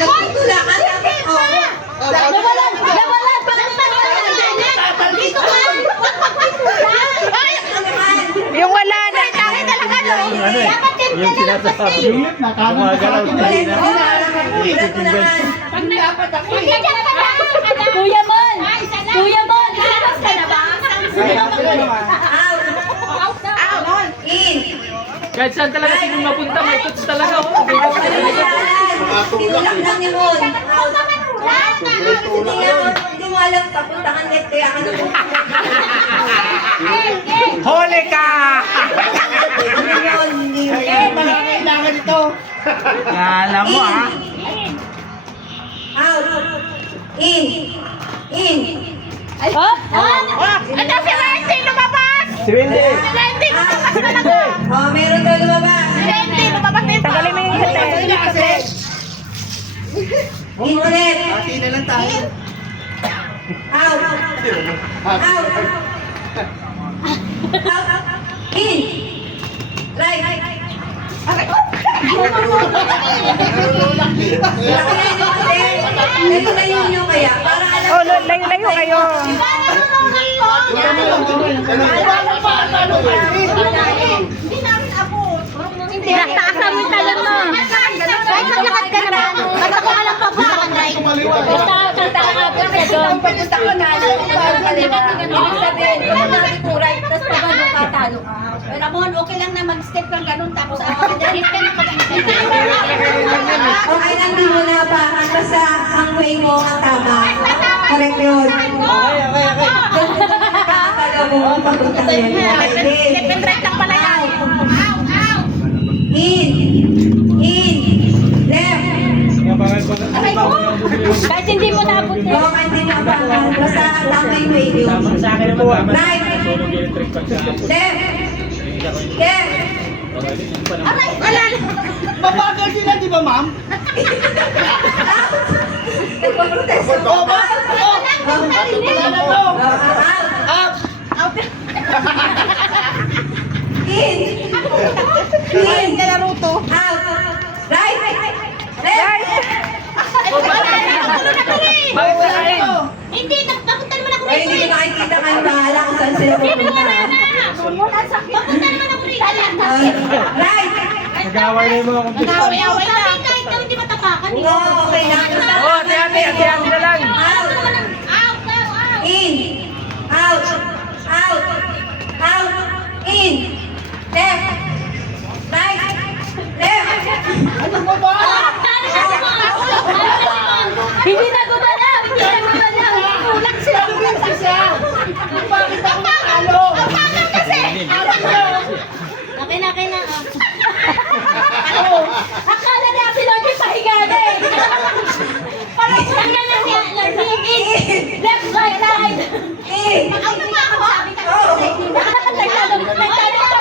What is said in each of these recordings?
Nagtutula ka dapat. Nawalan! Nawalan! Bakit nawalan? Dito ka! Yung wala na. Bakit talaga no? Dapat din Yung sinasabi. Gumagalaw tayo na. Kuya Mon! Kuya Mon! Lalabas ka na ba? Out. In. Kahit saan talaga sino mapunta, may touch talaga. Tinulak lang ni Mon. Hindi mo alam papunta ka net kaya ka naman. Huli ka! Kailangan ito. Alam mo ah. Out. In. In. Oh! Ito si Randy lumabas! Si Wendy. Si Randy lumabas talaga! Oh, meron daw lumabas. Si Randy lumabas dito! Tanggalin mo yung headset. In ulit. Hati na lang tayo. Out. Out. Out. In. Right. Layo nyo kaya. Para alam Oh, layo-layo kayo. Taasan mo yung talon mo. Kahit maglakad ka naman. Basta kung alam pa punta ka na. Basta kanta ka abot ka doon. Pagpunta ko na, ibig sabihin, kung natuturay, tapos pag ano ka, talo ka. Ramon, okay lang na mag-step kang ganun tapos ako ka dyan. Hit ka na pag-step. Okay lang din mo na ba, basta ang way mo ang tama. Correct yun. Akala mo, pagpunta ko yun. Step and right lang pala yan. In. In. Left. Aray ko! Kahit hindi mo naabot eh. Oo, hindi mo abangan. Basta ang tama yung way yun. Sa akin po. Right. Left. Left. Aray! Wala na! Mabagal sila, di ba, ma'am? Nagpaprotest ako. Up! In. In. Naruto. Out. Right. Left. Bakit na kayo? Hindi, napunta naman ako Ay, rito. hindi ko nakikita ka ng bahala kung saan sila Hindi, pupunta. wala na. Papunta naman ako rito. Right. Nag-away na yung mga Nag-away-away na. Kahit daw hindi matapakan. Oo, okay lang. Oo, ate na lang. Out. Out, out. In. Out. Out. Out. In. Left. Right. Left. Ano ba ba? Hindi na gumalaw! Hindi na gumalaw! Tulak siya! Tulak siya! Bakit ako nakalo? Ang bagal kasi! Okay na, okay na. Akala niya si Lordy pahiga na eh! Parang tanggal na siya, Lordy! Left, right, right! In. Ang naman ako! Nagtanong ka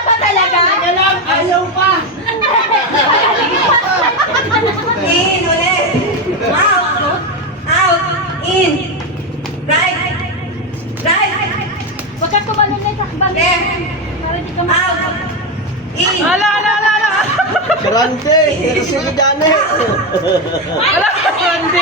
pa talaga? Ayaw pa! In ulit. Out. Out. In. Right. Right. Huwag ka tumalon na sa bag. Left. Para di ka Out. In. Ala! Karante! Pero si Janet! Hindi!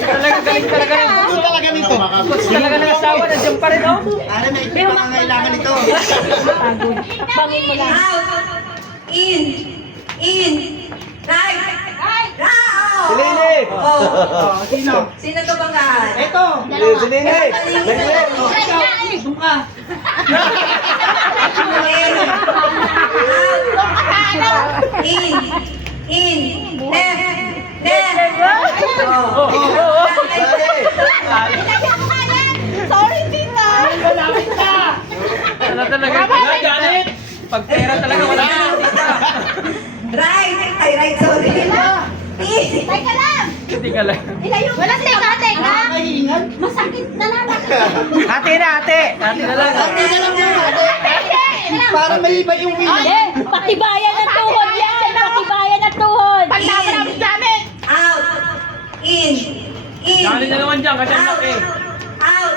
Talaga galing talaga ng Ano talaga nito? coach talaga ng asawa, nandiyan pa rin, oh. Ano na ito pangangailangan nito? Bangin mo lang. Out. In. In. Right. Right. Out. Si Lene! Oh. Sino? Sino to banggaan? Ito! Si Lene! Doon ka. Out. In. In. Left. Left. Oh, oh. Sorry, tita. Wala talaga. Wala, Janet. Pag pera talaga, wala na. Right. Ay, right. Sorry. In. Teka lang. Hindi ka lang. Ilayo. Wala teka, teka. Masakit na lang. Ate na, ate. Ate na lang. Para may iba yung win. Patibayan ng tuhod yan. Patibayan ng tuhod. Paglaban namin Janet. Out. In. In. Janet na naman dyan, kasi ang Out. laki. Out.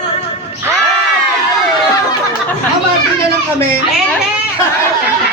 kami. Hindi!